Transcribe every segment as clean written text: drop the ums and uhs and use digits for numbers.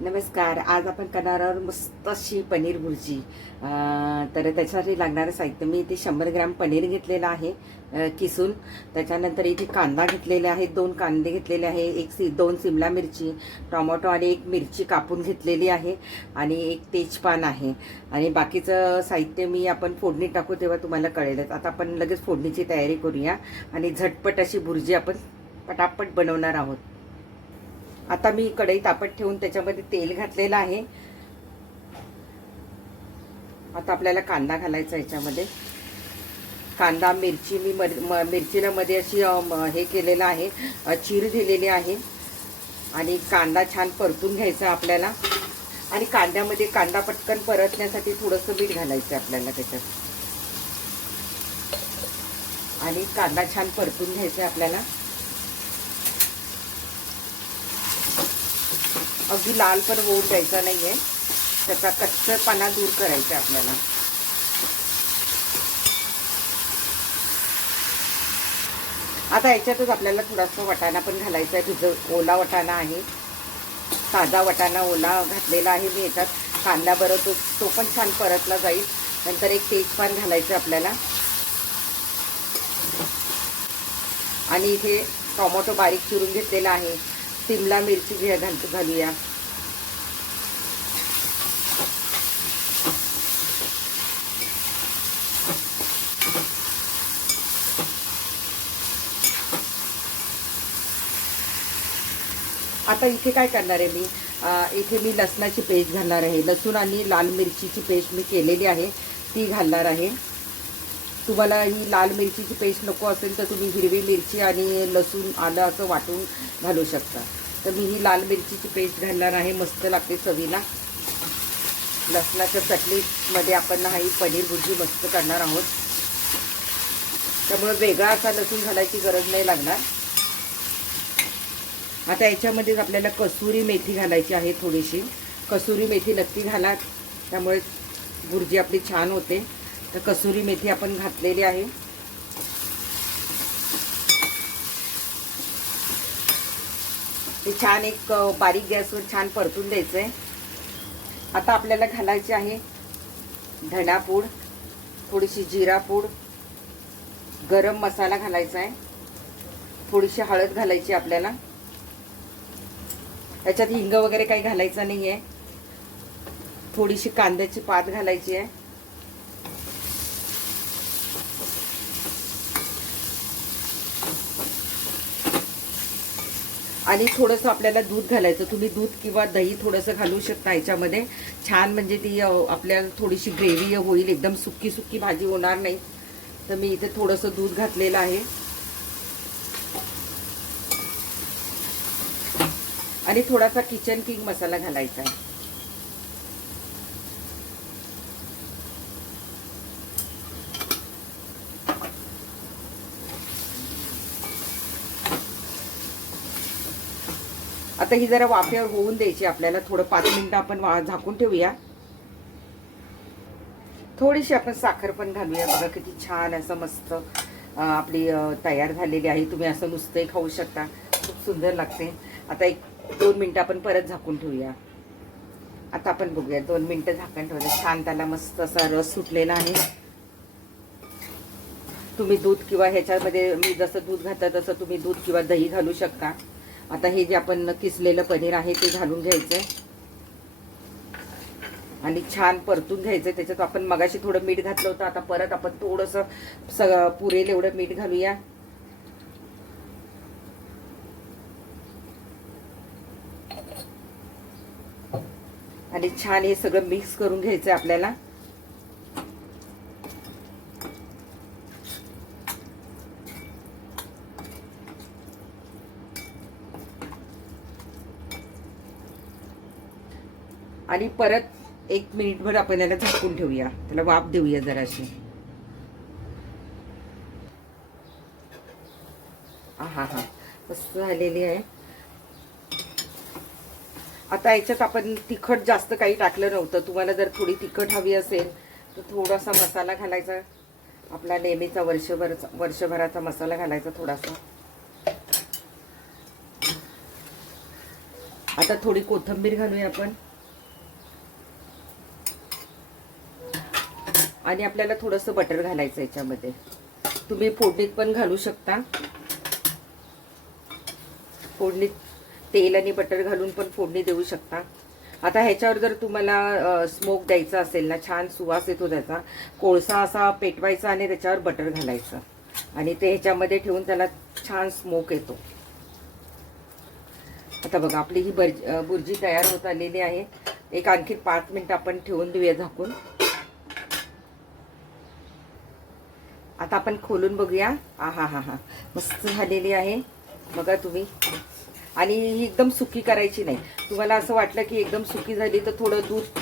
नमस्कार. आज आपण करणार आहोत मस्त अशी पनीर भुर्जी. तर त्याच्यासाठी लागणारं साहित्य मी इथे 100 ग्रॅम पनीर घेतलेलं आहे किसून. त्याच्यानंतर इथे कांदा घेतलेला आहे, 2 कांदे घेतलेले आहे, 2 सिमला मिरची, टोमॅटो आणि 1 मिरची कापून घेतलेली आहे आणि 1 तेजपान आहे. आणि बाकीचं साहित्य मी आपण फोडणी टाकू तेव्हा तुम्हाला कळेलच. आता आपण लगेच फोडणीची तयारी करूया आणि झटपट अशी भुर्जी आपण पटापट बनवणार आहोत. आता मी कढई तापत ठेवून त्याच्यामध्ये तेल घातलेलं आहे. आता आपल्याला कांदा घालायचा याच्यामध्ये. कांदा मिरची मी मिरचीला मध्ये अशी हे केलेलं आहे, चीर दिलेली आहे आणि कांदा छान परतून घ्यायचा आपल्याला. आणि कांद्यामध्ये कांदा पटकन परतण्यासाठी थोडंसं मीठ घालायचं आपल्याला त्याच्यात. आणि कांदा छान परतून घ्यायचा आपल्याला. अगदी लाल पण होऊ द्यायचा नाहीये, त्याचा कच्चपणा दूर करायचा आपल्याला. आता याच्यातच आपल्याला थोडासा वाटाणा पण घालायचा आहे. ओला वाटाणा आहे, ताजा वाटाणा ओला घातलेला आहे मी याच्यात. कांदा बरोबर तो पण छान परतला जाईल. नंतर 1 तेजपान घालायचं आपल्याला. आणि इथे टोमॅटो बारीक चिरून घेतलेला आहे. सिमला मिरची घालूया. आता इथे काय करणार आहे मी, इथे मी लसणाची पेस्ट घालणार आहे. लसूण आणि लाल मिरचीची पेस्ट मी केलेली आहे ती घालणार आहे. तुम्हाला ही लाल मिरचीची पेस्ट नको असेल तर तुम्ही हिरवी मिरची आणि लसूण आलं असं वाटून घालू शकता. तर मी ही लाल मिरचीची पेस्ट घालणार आहे. मस्त लागते चवीला. लसणाच्या चटणीमध्ये आपण ही पनीर भुर्जी मस्त करणार आहोत, त्यामुळे वेगळा असा लसूण घालायची गरज नाही लागणार. आता याच्यामध्ये आपल्याला कसुरी मेथी घालायची आहे. थोडीशी कसुरी मेथी नक्की घाला, त्यामुळे भुर्जी आपली छान होते. तर कसुरी मेथी आपण घातलेली आहे. ते छान एक बारीक गॅसवर छान परतून द्यायचं आहे. आता आपल्याला घालायची आहे धणापूड, थोडीशी जिरापूड, गरम मसाला घालायचा आहे, थोडीशी हळद घालायची आपल्याला. याच्यात हिंग वगैरे काही घालायचं नाही आहे. थोडीशी कांद्याची पात घालायची आहे. आणि थोडंसं आपल्याला दूध घालायचं. तुम्ही दूध किंवा दही थोडंसं घालू शकता याच्यामध्ये. छान म्हणजे ती आपल्याला थोडीशी ग्रेव्ही होईल, एकदम सुक्की सुक्की भाजी होणार नाही. तर मी इथे थोडंसं दूध घातलेलं आहे. आणि थोडासा किचन किंग मसाला घालायचा आहे. आता ही जरा वाफेवर होऊन द्यायची आपल्याला. थोडं 5 मिनिटं आपण झाकून ठेवूया. थोडीशी आपण साखर पण घालूया. बघा किती छान असं मस्त आपली तयार झालेली आहे. तुम्ही असं नुसतंही खाऊ शकता, खूप सुंदर लागते. आता 1-2 मिनिटं आपण परत झाकून ठेवूया. आता आपण बघूया. 2 मिनिटं झाकण ठेवलं. छान त्याला मस्त असा रस सुटलेला आहे. तुम्ही दूध किंवा ह्याच्यामध्ये मी जसं दूध घातलं तसं तुम्ही दूध किंवा दही घालू शकता. आता हे जे आपण किसलेलं पनीर आहे ते घालून घ्यायचंय आणि छान परतून घ्यायचंय. त्याच्यात आपण मगाशी थोडं मीठ घातलं होतं, आता परत आपण थोडंसं पुरेल एवढं मीठ घालूया. आणि छान हे सगळं मिक्स करून घ्यायचंय आपल्याला. आणि परत 1 मिनिटभर आपण याला झाकून ठेवूया. त्याला वाफ देऊया जराशी. हा मस्त झालेली आहे. आता याच्यात आपण तिखट जास्त काही टाकलं नव्हतं. तुम्हाला जर थोडी तिखट हवी असेल तर थोडासा मसाला घालायचा. आपला नेहमीचा वर्षभराचा मसाला घालायचा थोडासा. आता थोडी कोथिंबीर घालूया आपण, आणि आपल्याला थोडंसं बटर घालायचं याच्यामध्ये. तुम्ही फोडणीत पण घालू शकता, फोडणीत तेल आणि बटर घालून पण फोडणी देऊ शकता. आता ह्याच्यावर जर तुम्हाला स्मोक द्यायचा असेल ना, छान सुवास येतो त्याचा, कोळसा असा पेटवायचा आणि त्याच्यावर बटर घालायचं आणि ते ह्याच्यामध्ये ठेवून त्याला छान स्मोक येतो. आता बघा आपली ही बुर्जी तयार होत आलेली आहे. एक आणखी 5 मिनिट आपण ठेवून देऊया झाकून. आता आपण खोलून बघूया. हा हा हा मस्त झालेली आहे बघा तुम्ही. आणि ही एकदम सुकी करायची नाही. तुम्हाला असं वाटलं की एकदम सुकी झाली तर थोडं दूध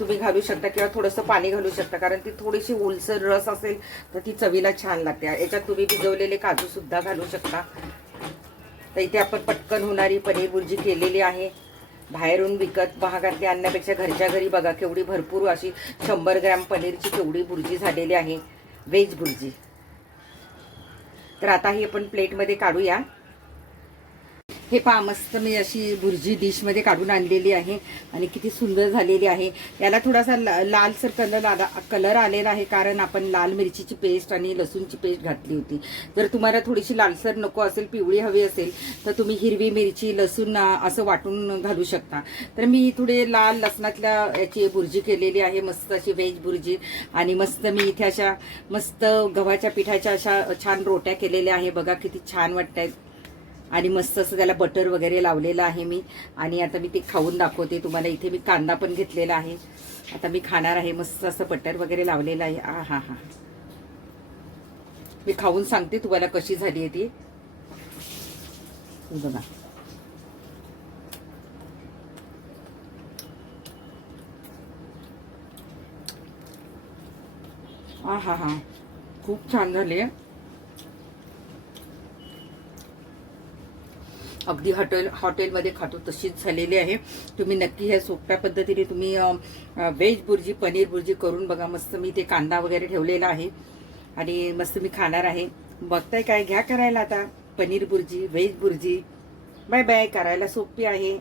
तुम्ही घालू शकता किंवा थोडंसं पाणी घालू शकता, कारण ती थोडीशी ओलसर रस असेल तर ती चवीला छान लागते. याच्यात तुम्ही भिजवलेले काजू सुद्धा घालू शकता. तर इथे आपण पटकन होणारी पनीर बुर्जी केलेली आहे. बाहेरून विकत महागातली आणण्यापेक्षा घरच्या घरी बघा केवढी भरपूर अशी 100 ग्रॅम पनीरची केवढी बुर्जी झालेली आहे, व्हेज बुर्जी. तर आता ही आपण प्लेटमध्ये काढूया. हे पहा मस्त मी अशी बुर्जी डिशमध्ये काढून आणलेली आहे आणि किती सुंदर झालेली आहे. याला थोडासा लालसर कलर आलेला आहे, कारण आपण लाल मिरचीची पेस्ट आणि लसूणची पेस्ट घातली होती. जर तुम्हाला थोडीशी लालसर नको असेल, पिवळी हवी असेल, तर तुम्ही हिरवी मिरची लसूण असं वाटून घालू शकता. तर मी थोडे लाल लसणातल्या याची बुर्जी केलेली आहे, मस्त अशी व्हेज बुर्जी. आणि मस्त मी इथे अशा मस्त गव्हाच्या पिठाच्या अशा छान रोट्या केलेल्या आहे बघा, किती छान वाटत आहेत. आणि मस्त असं त्याला बटर वगैरे लावलेलं आहे मी. आणि आता मी ते खाऊन दाखवते तुम्हाला. इथे मी कांदा पण घेतलेला आहे, आता मी खाणार आहे. मस्त असं बटर वगैरे लावलेलं आहे. हा हा हा मी खाऊन सांगते तुम्हाला कशी झाली आहे ती बघा. हा हा हा खूप छान झाली आहे. अगदी हॉटेलमध्ये खातो तशीच झालेली आहे. तुम्ही नक्की ह्या सोप्या पद्धतीने तुम्ही व्हेज बुर्जी पनीर बुर्जी करून बघा. मस्त मी ते कांदा वगैरे ठेवलेला आहे आणि मस्त मी खाणार आहे. बघताय काय, घ्या करायला आता paneer bhurji veg bhurji. Bye bye. करायला सोपी आहे.